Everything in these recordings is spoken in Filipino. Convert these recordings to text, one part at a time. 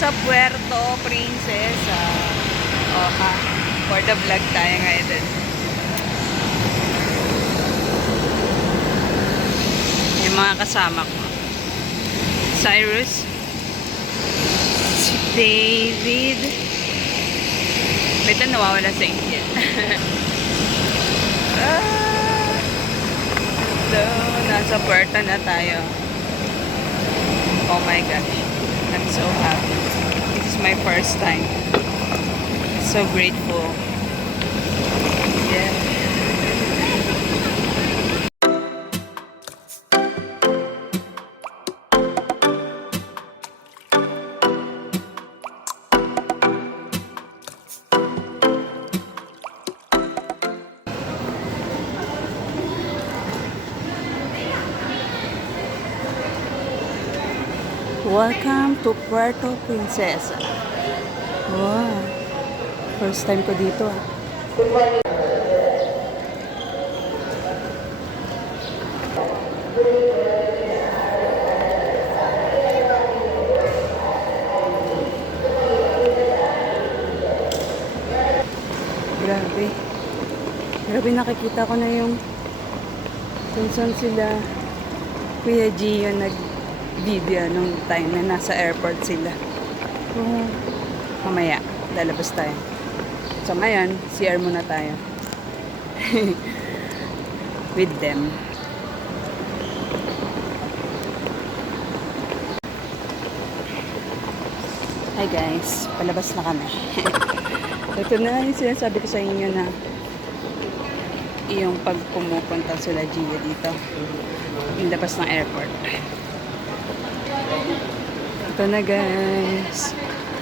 nasa Puerto Princesa. Oh, ha? For the vlog tayo ngayon. Yung mga kasama ko. Cyrus. Si David. Ito nawawala sa inyo. So, nasa Puerto na tayo. Oh my gosh. I'm so happy. This is my first time. So grateful. Yeah. Welcome to Puerto Princesa. Wow. First time ko dito. Grabe. Grabe, nakikita ko na yung kung saan sila Kuya Gio nag-video nung time na nasa airport sila. Mamaya, lalabas tayo. So ngayon, CR muna tayo. With them. Hi guys, palabas na kami. Ito na yung sinasabi ko sa inyo na yung pag pumupunta sila Gio dito. Yung labas ng airport. Ito na guys.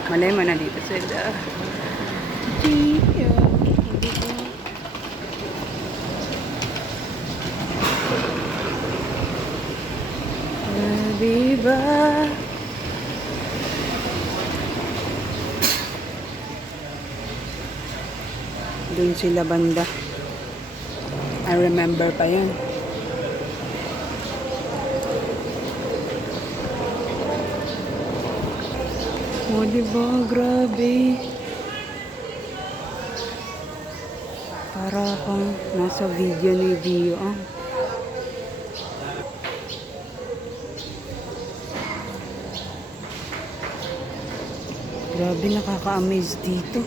Malay mo na dito sila. Gio. Hindi ko. Diba? Doon sila banda. I remember pa yun. Oh, diba? Grabe. Para akong nasa video ni Gio. Grabe, nakaka-amaze dito.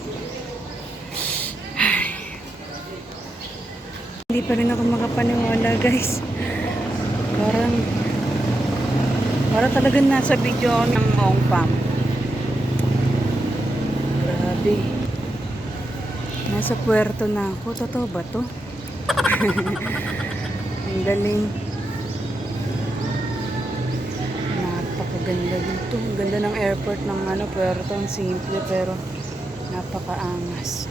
Hindi pa rin ako makapaniwala, guys. Para talagang nasa video ng Ong Pam. Grabe. Nasa Puerto na ako. Totoo ba to? Ang galing. Napakaganda dito. Ang ganda ng airport ng Puerto. Ang simple pero napakaangas.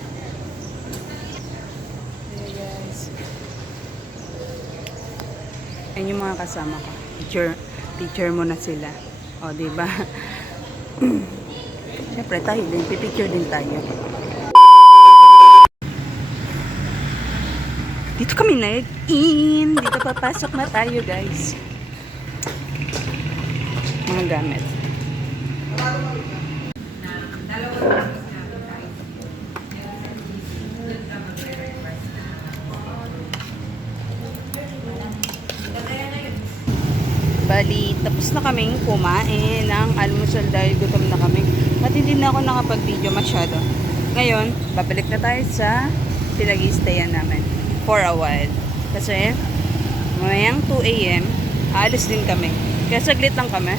Yan yung mga kasama ko. Teacher mo na sila. O, diba? Siyempre, tayo din. Pipicture din tayo. Dito kami nag-in. Dito papasok na tayo, guys. Mga gamit. Bali, tapos na kaming kumain ng almusal dahil gutom na kami. At hindi na ako nakapag-video masyado. Ngayon, babalik na tayo sa pinag-i-stayan namin for a while. Kasi, mamayang 2 AM, aalis din kami. Kaya saglit lang kami.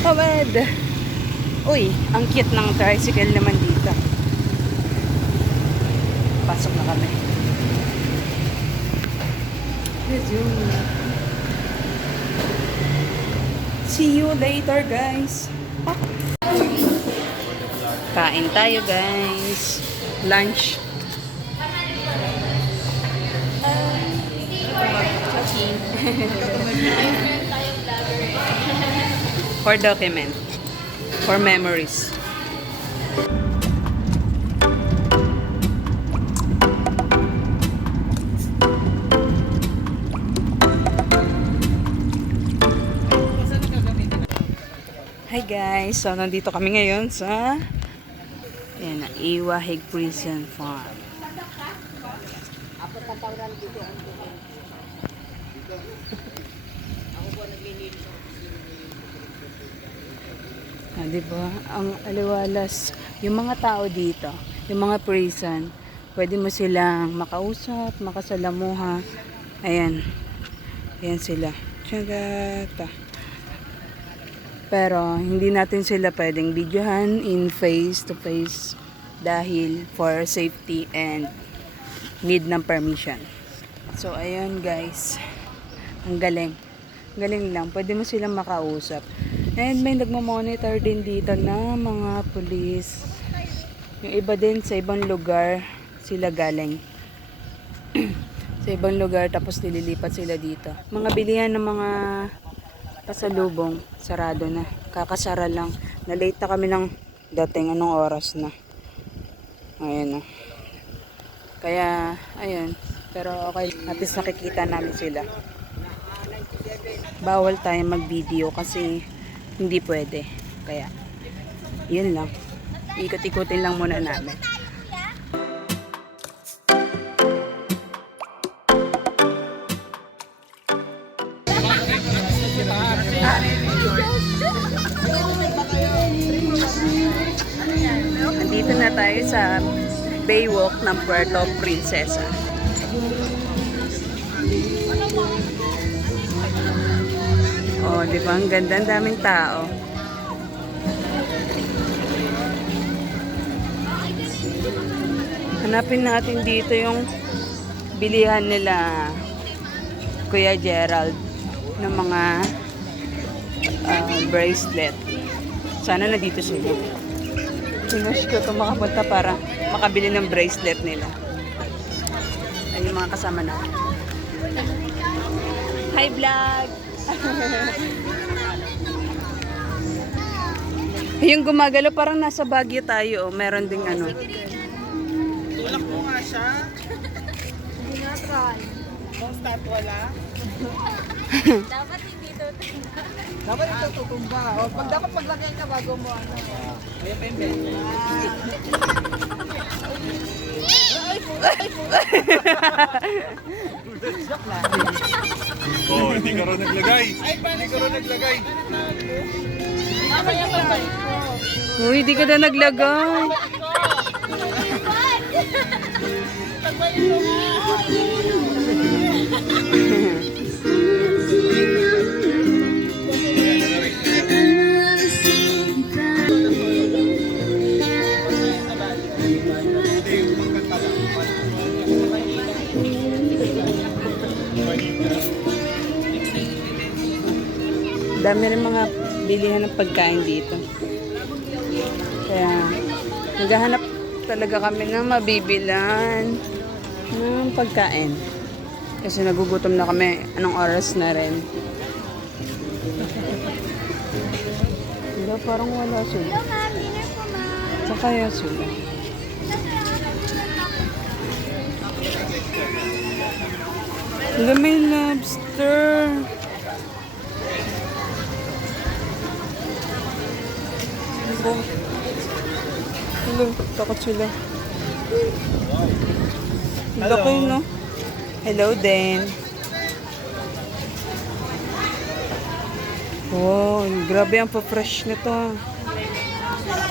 Tawad! Uy, ang cute ng tricycle naman dito. Pasok na kami. See you later, guys. Kain tayo, guys. Lunch. For document. For memories. guys, so nandito kami ngayon sa yan, Iwahig Prison Farm. Diba? Ang aliwalas, yung mga tao dito, yung mga prison, pwede mo silang makausap, makasalamuha. Ayan. Ayan sila. Tiyagata. Pero hindi natin sila pwedeng videohan in face to face dahil for safety and need ng permission. So ayun guys, ang galing. Galing lang, pwede mo silang makausap. And may nagmo-monitor din dito na mga pulis. Yung iba din sa ibang lugar sila galing. Sa ibang lugar tapos nililipat sila dito. Mga bilihan ng mga pasalubong, sarado na. Kakasara lang. Na-late na kami ng dating. Anong oras na? Ayan na. Kaya, ayun. Pero okay. At least nakikita namin sila. Bawal tayo mag-video kasi hindi pwede. Kaya, yun lang. Ikot-ikutin lang muna namin. Nandito na tayo sa Baywalk ng Puerto Princesa. Oh, di ba? Ang ganda, ang daming tao. Hanapin natin dito yung bilihan nila Kuya Gerald ng mga bracelet. Sana na dito sila. Sinush ko ito makapunta para makabili ng bracelet nila. Ay, yung mga kasama natin. Hi vlog! Yung gumagalo parang nasa Baguio tayo. Oh. Meron ding ano. Tulak mo nga siya. Hindi nga try. Kung start wala. Dapat hindi to. Dapat ito tutumba. O, dapat paglagyan ka bago mo ano. Kaya pa yung benta. Joke lang. Oh, hindi ka rin naglagay. Ay, paano ka rin naglagay? Mamaya babalik ko. Uy, di ka na naglagay. Pagbalik ko nga. Dami rin mga bilihan ng pagkain dito. Kaya, naghahanap talaga kami ng mabibilan ng pagkain. Kasi nagugutom na kami. Anong oras na rin. Diba, parang wala sila. Hello ma'am, dinner po ma'am. Sa kaya sila. Hello, may lobster. Hello, takot sila. Laki, no? Hello, din. Wow, grabe ang pa-fresh nito.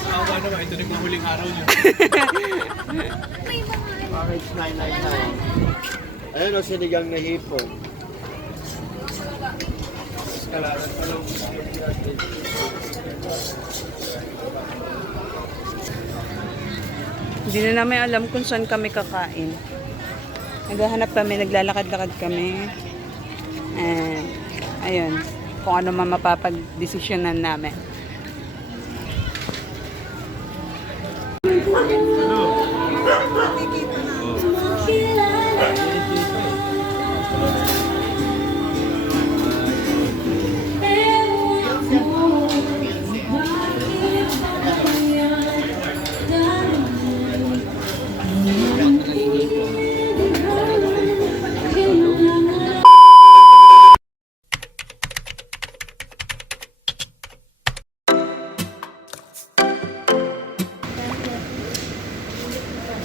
Awa naman, ito na yung huling araw niyo. RH 999. Ayun o, sinigang na hipon. Kalaran pa lang. Hindi na namin alam kung saan kami kakain. Naghahanap kami, naglalakad-lakad kami. And, ayun, kung ano man mapapag-desisyonan namin.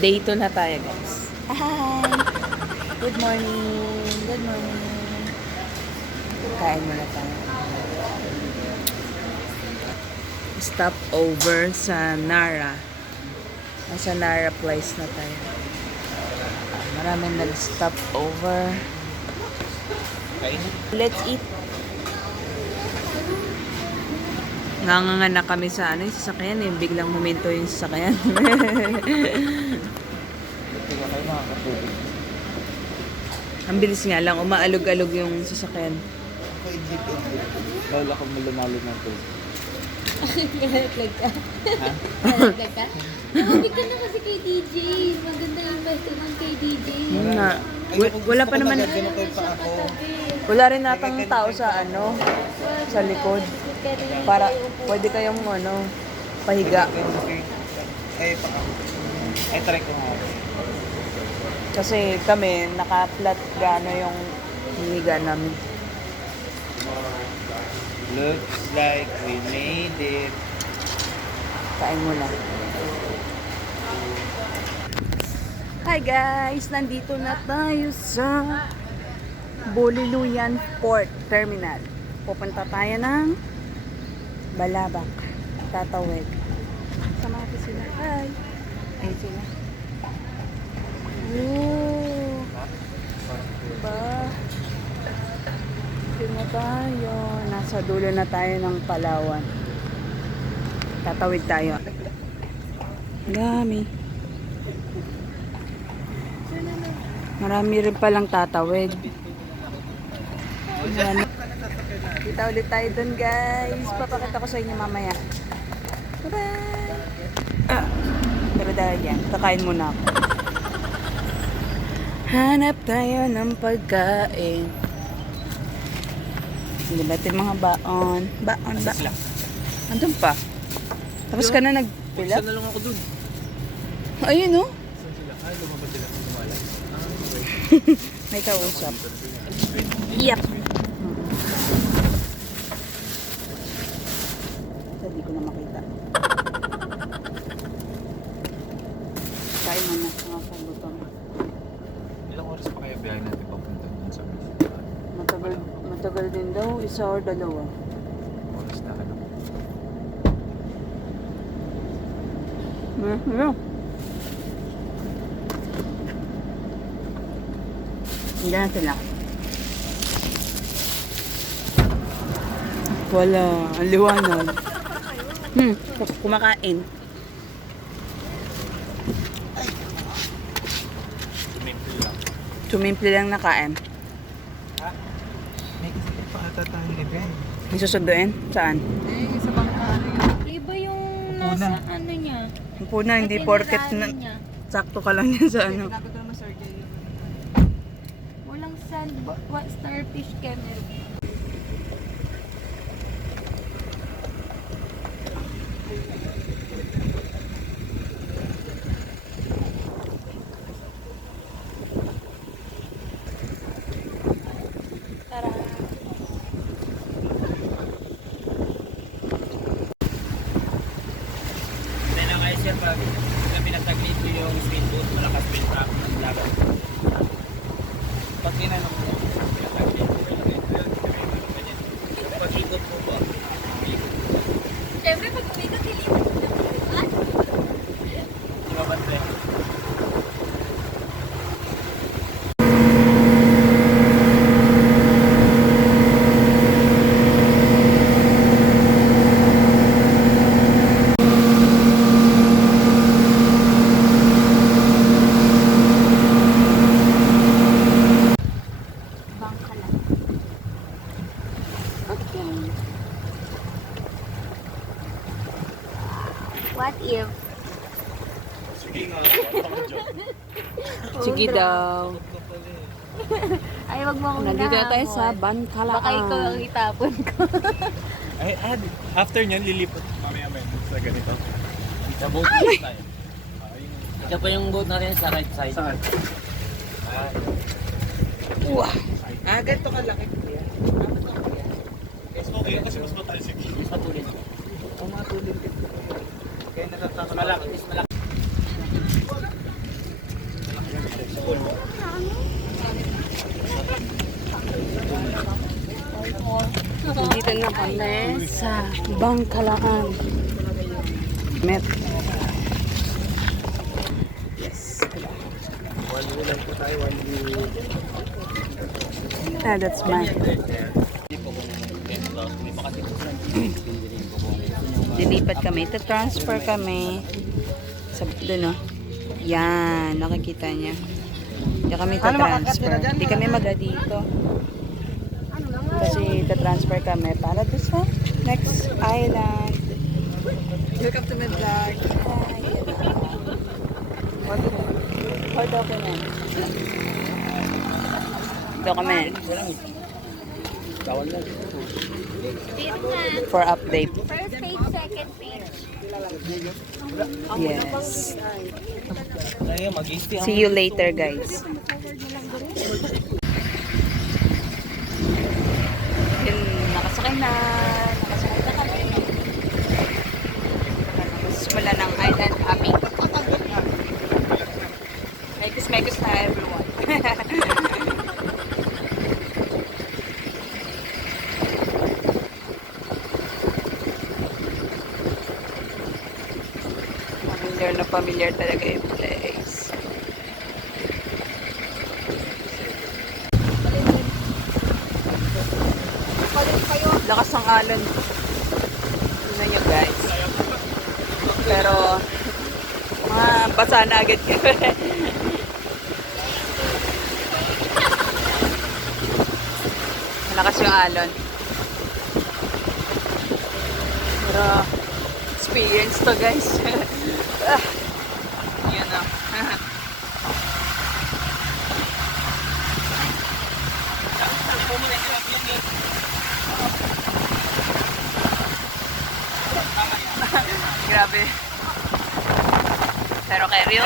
Day 2 na tayo, guys. Hi! Good morning! Good morning! Kain muna tayo. Stop over sa Nara. Nasa Nara Place na tayo. Maraming nag-stop over. Let's eat. Nganga na kami sa ano, yung sasakyan eh. Biglang huminto yung sasakyan. Ang bilis nga lang, umaalog-alog yung sasakyan. Lola ko malumalo na to. Nalaglag ka? Ha? Nalaglag ka? Nakabig ka na kasi kay DJ. Maganda yung best ng kay DJ. Yun nga. Wala pa naman. Wala rin natang tao sa ano, sa likod. Para pwede kayong ano, pahiga. Ay, pa ako. Ay, try ko nga. Kasi kami, naka-flat gano yung higa namin. Looks like we made it. Kain muna. Hi guys! Nandito na tayo sa Boliluyan Port Terminal. Pupunta tayo ng Balabak. Tatawid. Sama ko sila. Hi! Ayun sila. Ooh! Diba? Dito na tayo. Nasa dulo na tayo ng Palawan. Tatawid tayo. Dami. Marami rin palang tatawid. Ayan. Kita ulit tayo dun guys. Papakita ko sa inyo mamaya. Bye-bye! Pero dahil yan, kakain muna ako. Hanap tayo ng pagkain. Hindi natin mga baon. Baon. Andun pa. Tapos ka na nagpila? Saan na lang ako dun? Ayun oh. Saan sila? Ay, lumabas sila. Lumalas. May kausap. Yep. Hindi ko na makita. Kain mo na. Mga pagbuton. Ilang oras pa kaya biyahe natin papunta dun sa Matagal din daw. Isa or dalawa. oras na ano? Ano? Diyan sila. Wala. Ang liwanag. Kumakain. Simple lang. Sumimple lang na kain. May kasi pa ata tayong event. May susunduin? Saan? Eh, sa bangka. Iba yung nasa ano niya. Ang puna, hindi porket na, niya. sakto ka lang yan sa ano. Pinapit ko naman Sir Jay. Walang sand, what starfish kennel. Tara. Hindi na kayo sir, pag pinataglit ko yung speedboat, malakas speed trap ng laban. Pag tinanong mo, pinataglit ko yung pag-ikot mo ba? Siyempre, pag umigot, ilipot mo na. Di ba ba tre? Bangka lang. Okay. What if? Sige nga. Sige daw. Ay, wag mo akong Nandito na tayo sa hinahamon. Bankalaan. Baka ikaw ang itapon ko. Ay, after nyan, lilipot. Mamaya sa ganito. Sa boat tayo. Ito pa yung boat natin sa right side. Saan? Ganito ka laki kuya. Mas okay kasi mas mataas yung Mas matulin. Kung matulin ka. Kaya natatakot. Malaki. kami sa Bangkalaan. Met. Yes. Ah, that's mine. Lilipat kami. Transfer kami. Sa doon, no? Yan. Nakikita niya. Hindi kami transfer. Hindi kami dito. Kasi transfer kami para doon sa next island. Welcome to my vlog. For document. Document. For update. First page, second page. Yes. See you later, guys. Yun, nakasakay na kami. Simula ng island hopping. Megus na everyone. Familiar talaga yung place. Lakas ng alon. Tignan nyo, guys. Pero mga basa na agad kami. Malakas yung alon. Pero experience to, guys. Yan na. Grabe. Pero kay Rio.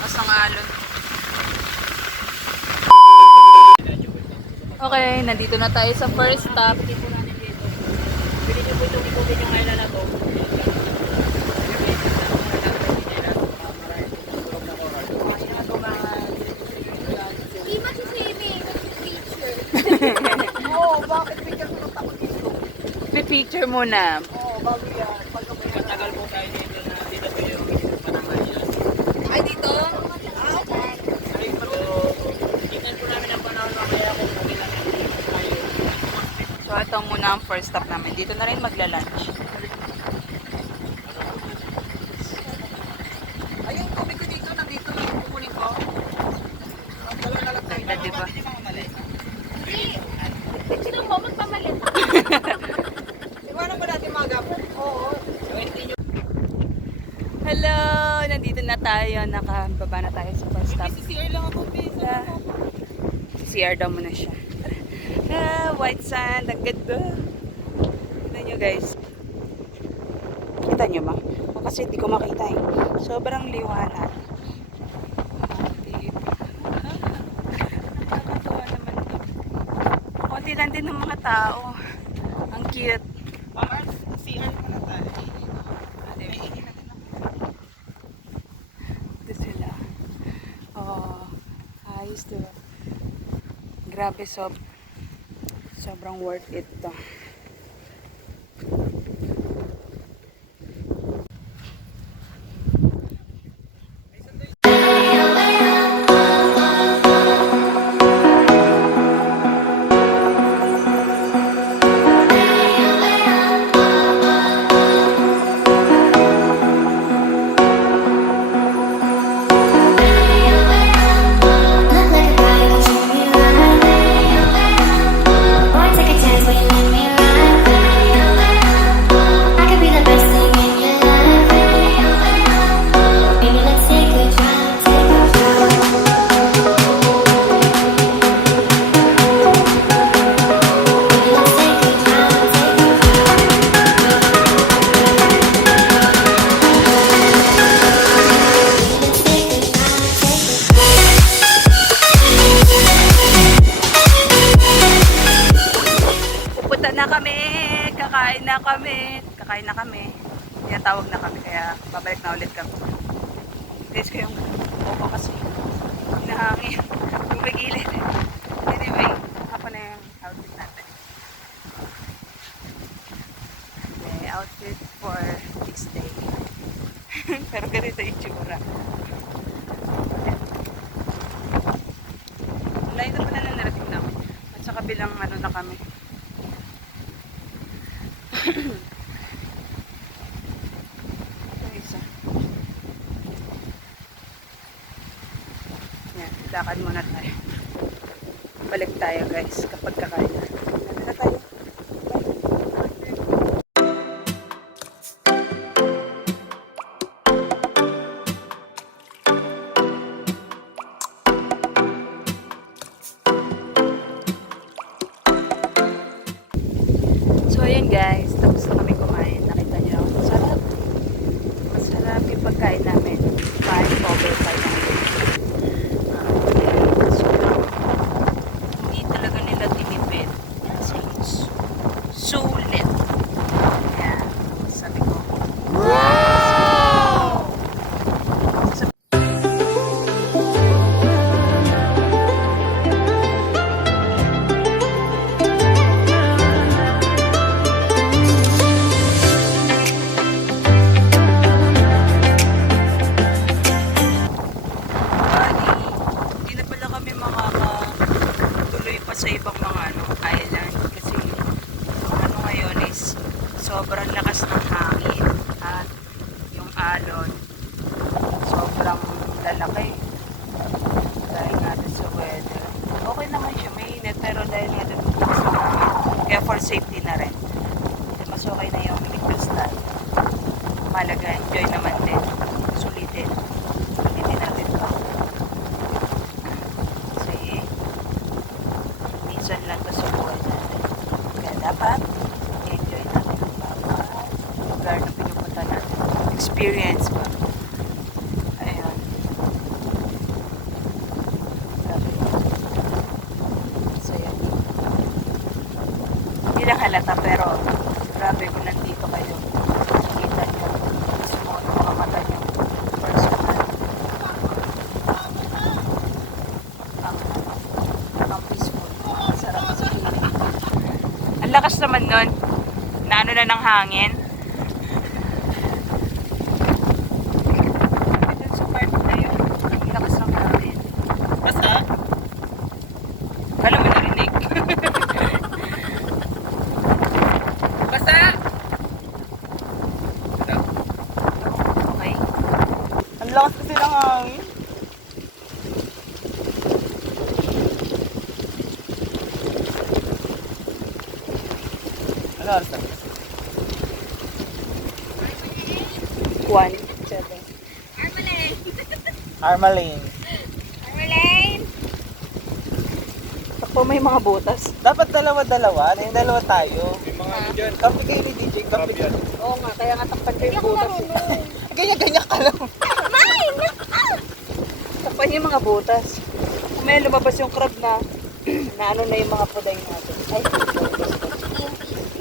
Kasang alon. Okay, nandito na tayo sa first stop. Pili niyo po itong ikutin yung island na to. Hindi masiswimming, mag-picture. Oo, bakit bigyan ko ng takot dito? Picture muna. Oo, bago yan. Pagkatagal po tayo dito na dito po yung panangay yan. Ay, dito? Ah, okay. Ay, tingnan po namin ang panahon mamaya kung kailan tayo. So, ito muna ang first stop namin. Dito na rin magla-lunch. Ay, yung tubig ko dito, nandito lang kukunin ko. Ang dalawa na lang tayo. Ganda, di ba? Gusto mo, magpamalit. Iwanan ba natin mga gapo? Oo. Hello! Nandito na tayo. Nakababa na tayo sa first stop. CCR lang ako, Pisa. CR daw muna siya. White sand. Ang ganda. Tignan nyo, guys. Kita nyo ba? O, kasi hindi ko makita eh. Sobrang liwanag. Nakakatawa naman ito. Konti lang din ng mga tao. Ang cute. Mama, CR muna tayo. Ito sila. Oh, ayos to. Grabe, sobrang worth it to. Kakain na kami. tinatawag na kami, kaya babalik na ulit kami. Guys ko yung opo kasi hinahangin. Bumigilid. Anyway, hapa na yung outfit natin. Okay, outfit for this day. Pero ganito yung tsura. Layo na pala na narating na. At sa kabilang ano na kami. Ito isa. Yan, lakad muna tayo. Balik tayo guys kapag kakain na. Ano tayo? So ayan guys, tapos na kami kumain. Nakita niyo, masarap. Masarap yung pagkain namin. 5 over 5 lang. So, hindi talaga nila tinipid. Kasi sulit. Ayan, sabi ko. Wow! Hindi na pala kami makakatuloy pa sa ibang mga island kasi ano ngayon is sobrang lakas ng hangin at yung alon sobrang lalaki dahil nga dun sa weather. Okay naman siya, may init pero dahil nga dun sa hangin kaya for safety na rin. Mas okay na yung ligtas tayo. Malaga, enjoy naman din. Sulitin. Sulitin natin to. Kasi minsan lang to sa buhay natin. Kaya dapat enjoy natin ang bawat lugar na pinupunta natin. Experience ba? Ayun. Sabi ko. Saya. Hindi lang halata pero grabe kung nandito kayo. Nakikita niyo. Sumuot ang mga mata niyo. Personal. Ang peaceful. Masarap sa feeling. Ang lakas naman nun. Na ano na ng hangin. Dun sa part na yun. Ang lakas ng hangin. Basta? Kala mo narinig. Basta? Okay. Ang lakas kasi ng hangin. Ano oras na? 1:07. Armalane. Takpo may mga butas. Dapat dalawa-dalawa. Yung dalawa tayo. May mga ano dyan. Kapi kayo ni DJ. Kapi Crab yan. Oo nga, kaya nga takpan ko yung butas. Ganyan-ganyan ka lang. Takpan yung mga butas. Kung may lumabas yung crab na na ano na yung mga puday natin. Ay,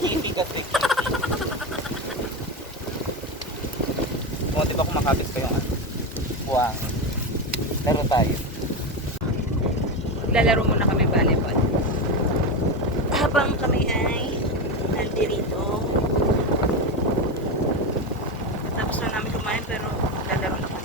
Hindi kasi. O, di ba kumakabit pa yung ano? Buwang. Laro tayo. lalaro muna kami volleyball. Habang kami ay nandirito. Tapos na namin kumain pero lalaro na kami.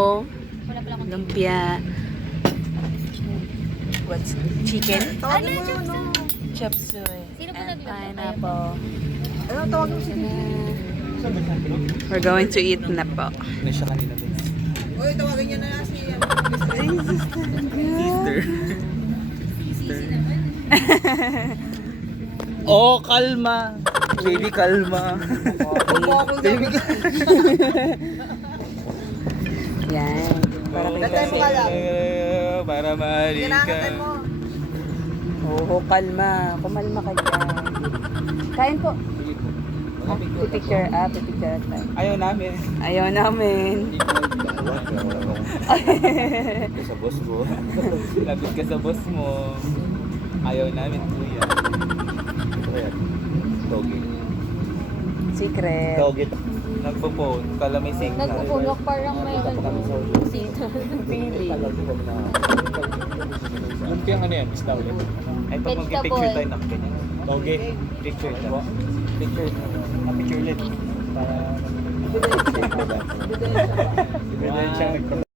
Wala pala akong lumpia. What's chicken? Ano yung Chop suey. Sino po And nagluto? pineapple. Ano tawag mo si We're going to eat na po. Ano siya kanina din? Uy, tawagin niyo na si Sister. Sisi naman. Oh, kalma. Baby, kalma. Baby. Yan. Para Tatay mo nga lang. Para mahalin ka. Kinakatay mo. Oo, kalma. Kumalma ka dyan. Kain po. Ah, pipicture. Pipicture tayo. Ayaw namin. Ayaw namin. Labit ka sa boss mo. Labit ka sa boss mo. Ayaw namin, kuya. Togi. Secret. Togi. Nagpo-phone. Kala may signal. Nagpupulok parang may sino. Pili. Lumpiang ano yan? Basta ulit. Ay, pag mag-picture tayo ng ganyan. Togi. Picture tayo. Picture. Picture ulit. Para... Ebidensya.